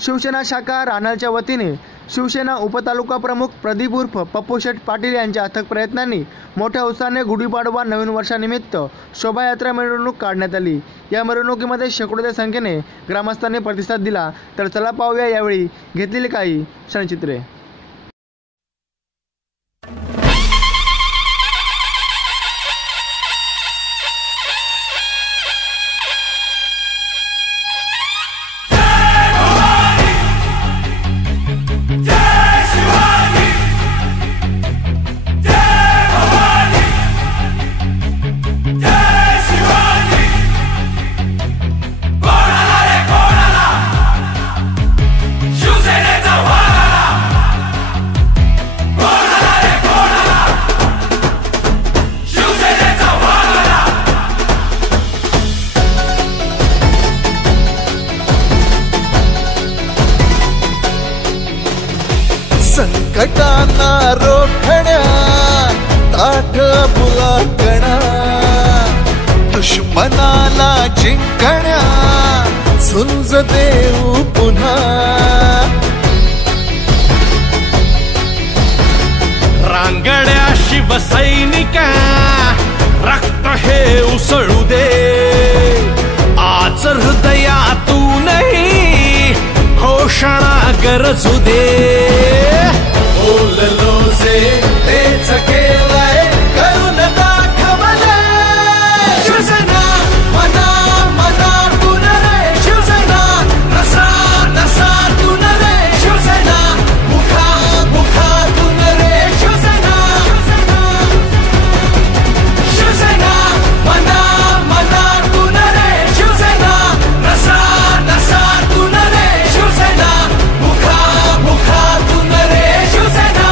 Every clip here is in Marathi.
शिवसेना शाखा राहण्याच्या वतीने शिवसेना उपतालुका प्रमुख प्रदीप उर्फ पप्पू शेठ पाटील यांच्या अथक प्रयत्नांनी मोठ्या उत्साहाने गुढीपाडवा नवीन वर्षानिमित्त शोभायात्रा मिरवणूक काढण्यात आली। या मिरवणुकीमध्ये शेकडोच्या संख्येने ग्रामस्थांनी प्रतिसाद दिला। तर चला पाहूया यावेळी घेतलेली काही क्षणचित्रे। संकटांना रोखण्या ताठ बुलाकणा दुश्मनाला जिंकण्या झुंज देऊ पुन्हा। रांगड्या शिवसैनिका रक्त हे उसळू दे आज हृदयातूनही घोषणा गरजू दे। बोललो जे तेच केलंय करून दाखवलंय। शिवसेना मना मनातून रे शिवसेना नसा नसातून रे शिवसेना मुखा मुखातून रे शिवसेना शिवसेना मना मनातून रे शिवसेना नसा नसातून रे शिवसेना मुखा मुखातून रे शिवसेना।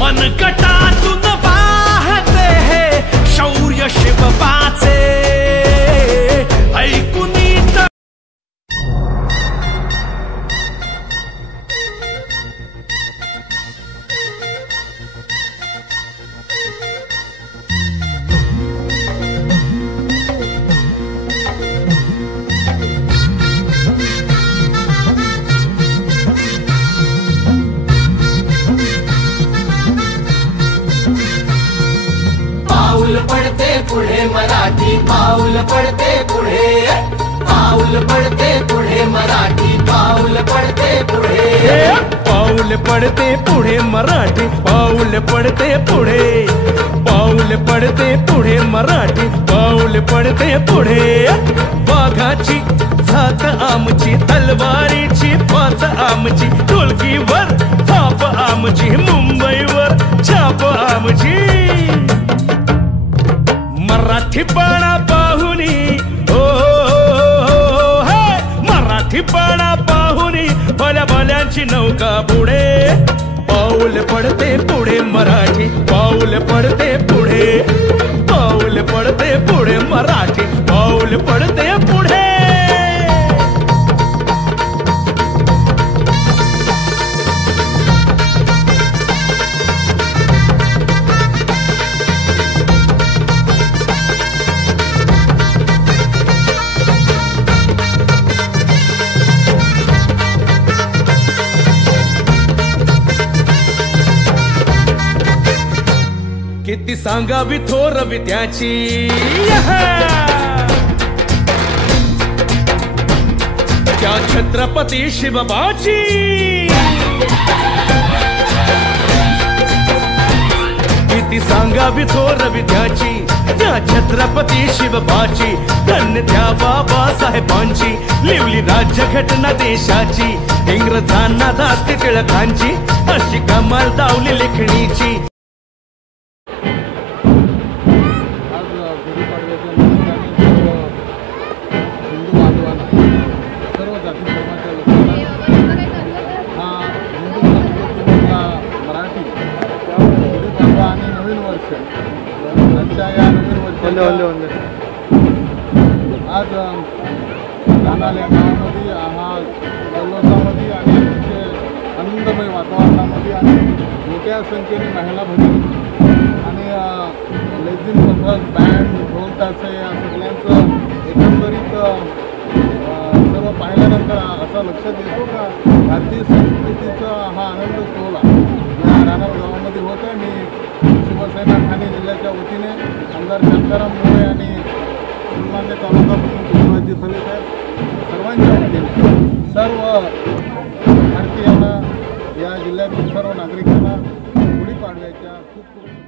मनगटातून वाहते हे शौर्य शिवबाचे ऐकून पाऊल पडते पुढे मराठी पाऊल पडते पुढे पाऊल पडते पुढे मराठी पाऊल पडते पुढे पाऊल पडते पुढे मराठी पाऊल पडते पुढे पाऊल पडते पुढे मराठी पाऊल पडते पुढे। वाघाची झात आमची तलवारीची पात आमची ढोलकीवर थाप आमची मुंबईवर छाप आमची मराठी बाणा पाहुनी हो मराठी बाणा पाहुनी भल्या भल्यांची नौका पुढे। पाऊल पडते पुढे मराठी पाऊल पडते पुढे पाऊल पडते पुढे मराठी पाऊल पडते पुढे। किती सांगावी थोर विद्याची त्या छत्रपती शिवबाची किती सांगावी थोर विद्याची त्या छत्रपती शिवबाची। धन्य त्या बाबासाहेबांची लिवली राज्य घटना देशाची इंग्रजांना दास्ती टिळकांची अशी कमाल दावली लेखणीची। मराठी मराठी आमच्या या नवीन वर्षाच्या आज रानाल या गावामध्ये हा जल्लोषामध्ये आणि अतिशय आनंदमय वातावरणामध्ये आणि मोठ्या संख्येने महिला भगिनी आणि लेझिम पथक बँड ढोल ताशे या सगळ्यांचं एकंदरीत सर्व पाहिल्यानंतर असं लक्षात येतो का भारतीय संस्कृतीचा हा आनंद सोहळा या रानाल गावामध्ये होत आहे. मी शिवसेना ठाणे जिल्ह्याच्या वतीने आमदार शांताराम मोरे आणि सन्मान्य तालुका प्रमुख विश्वजी फले साहेब सर्वांच्या वतीने सर्व भारतीयांना या जिल्ह्यातील सर्व नागरिकांना गुढीपाडव्याच्या खूप खूप